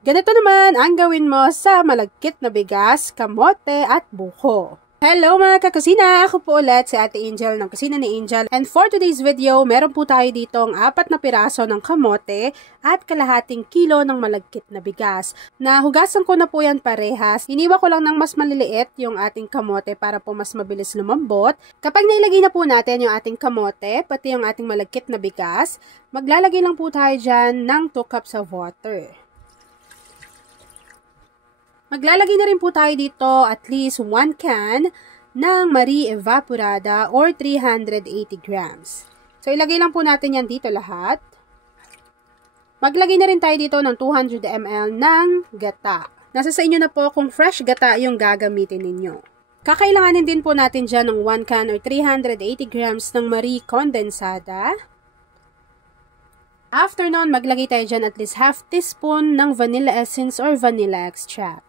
Ganito naman ang gawin mo sa malagkit na bigas, kamote at buko. Hello mga kakusina! Ako po ulit si Ate Angel ng Kusina ni Angel. And for today's video, meron po tayo ditong 4 na piraso ng kamote at kalahating kilo ng malagkit na bigas. Nahugasan ko na po yan parehas. Iniwa ko lang ng mas maliliit yung ating kamote para po mas mabilis lumambot. Kapag nailagay na po natin yung ating kamote, pati yung ating malagkit na bigas, maglalagay lang po tayo dyan ng 2 cups of water. Maglalagay na rin po tayo dito at least 1 can ng Marie Evaporada or 380 grams. So, ilagay lang po natin yan dito lahat. Maglagay na rin tayo dito ng 200 ml ng gata. Nasa sa inyo na po kung fresh gata yung gagamitin ninyo. Kakailanganin din po natin dyan ng 1 can or 380 grams ng Marie Condensada. After nun, maglagay tayo dyan at least half teaspoon ng vanilla essence or vanilla extract.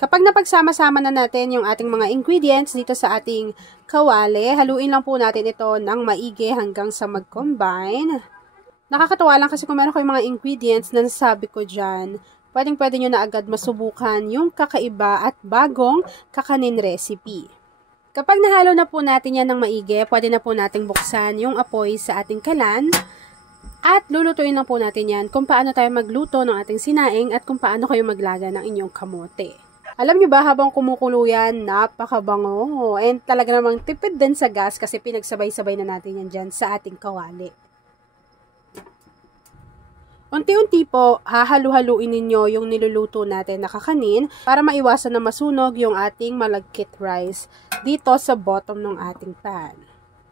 Kapag napagsama-sama na natin yung ating mga ingredients dito sa ating kawali, haluin lang po natin ito ng maigi hanggang sa mag-combine. Nakakatawa lang kasi kung meron kayong mga ingredients na nasabi ko dyan, pwedeng-pwede nyo na agad masubukan yung kakaiba at bagong kakanin recipe. Kapag nahalo na po natin yan ng maigi, pwede na po nating buksan yung apoy sa ating kalan. At lulutuin lang po natin yan kung paano tayo magluto ng ating sinaing at kung paano kayo maglaga ng inyong kamote. Alam nyo ba, habang kumukulo yan, napakabango. And talaga namang tipid din sa gas kasi pinagsabay-sabay na natin yan dyan sa ating kawali. Unti-unti po, hahalu-haluin ninyo yung niluluto natin na kakanin para maiwasan na masunog yung ating malagkit rice dito sa bottom ng ating pan.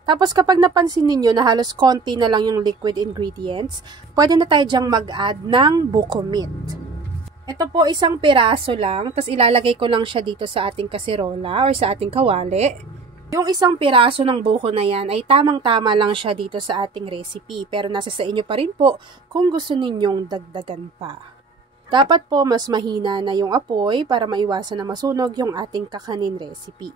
Tapos kapag napansin ninyo na halos konti na lang yung liquid ingredients, pwede na tayo dyang mag-add ng buko meat. Ito po isang piraso lang, tapos ilalagay ko lang siya dito sa ating kasirola or sa ating kawali. Yung isang piraso ng buko na yan ay tamang-tama lang siya dito sa ating recipe, pero nasa sa inyo pa rin po kung gusto ninyong dagdagan pa. Dapat po mas mahina na yung apoy para maiwasan na masunog yung ating kakanin recipe.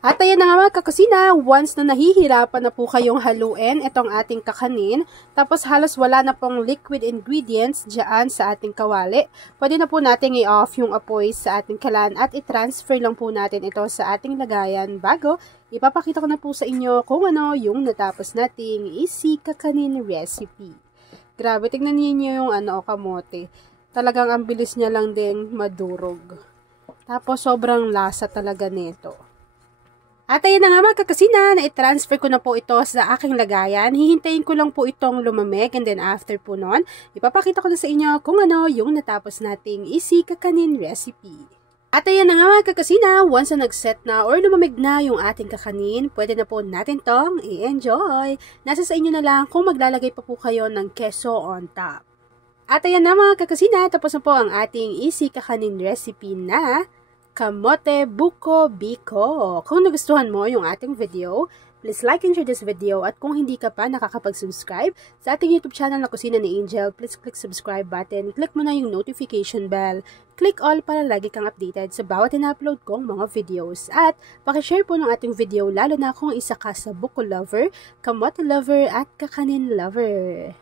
At ayan na nga mga kakusina, once na nahihirapan na po kayong haluin itong ating kakanin, tapos halos wala na pong liquid ingredients dyan sa ating kawali, pwede na po natin i-off yung apoy sa ating kalan at i-transfer lang po natin ito sa ating lagayan bago ipapakita ko na po sa inyo kung ano yung natapos nating easy kakanin recipe. Grabe, tignan niyo yung kamote. Talagang ang bilis niya lang din madurog. Tapos sobrang lasa talaga nito. At ayun na nga mga kakasina, na-transfer ko na po ito sa aking lagayan. Hihintayin ko lang po itong lumamig and then after po nun, ipapakita ko na sa inyo kung ano yung natapos nating easy kakanin recipe. At ayun na nga mga kakasina, once na nag-set na or lumamig na yung ating kakanin, pwede na po natin tong i-enjoy. Nasa sa inyo na lang kung maglalagay pa po kayo ng keso on top. At ayun na mga kakasina, tapos na po ang ating easy kakanin recipe na kamote buko biko. Kung nagustuhan mo yung ating video, please like and share this video. At kung hindi ka pa nakakapag-subscribe sa ating YouTube channel na Kusina ni Angel, please click subscribe button. Click mo na yung notification bell. Click all para lagi kang updated sa bawat in-upload kong mga videos. At pakishare po ng ating video lalo na kung isa ka sa buko lover, kamote lover at kakanin lover.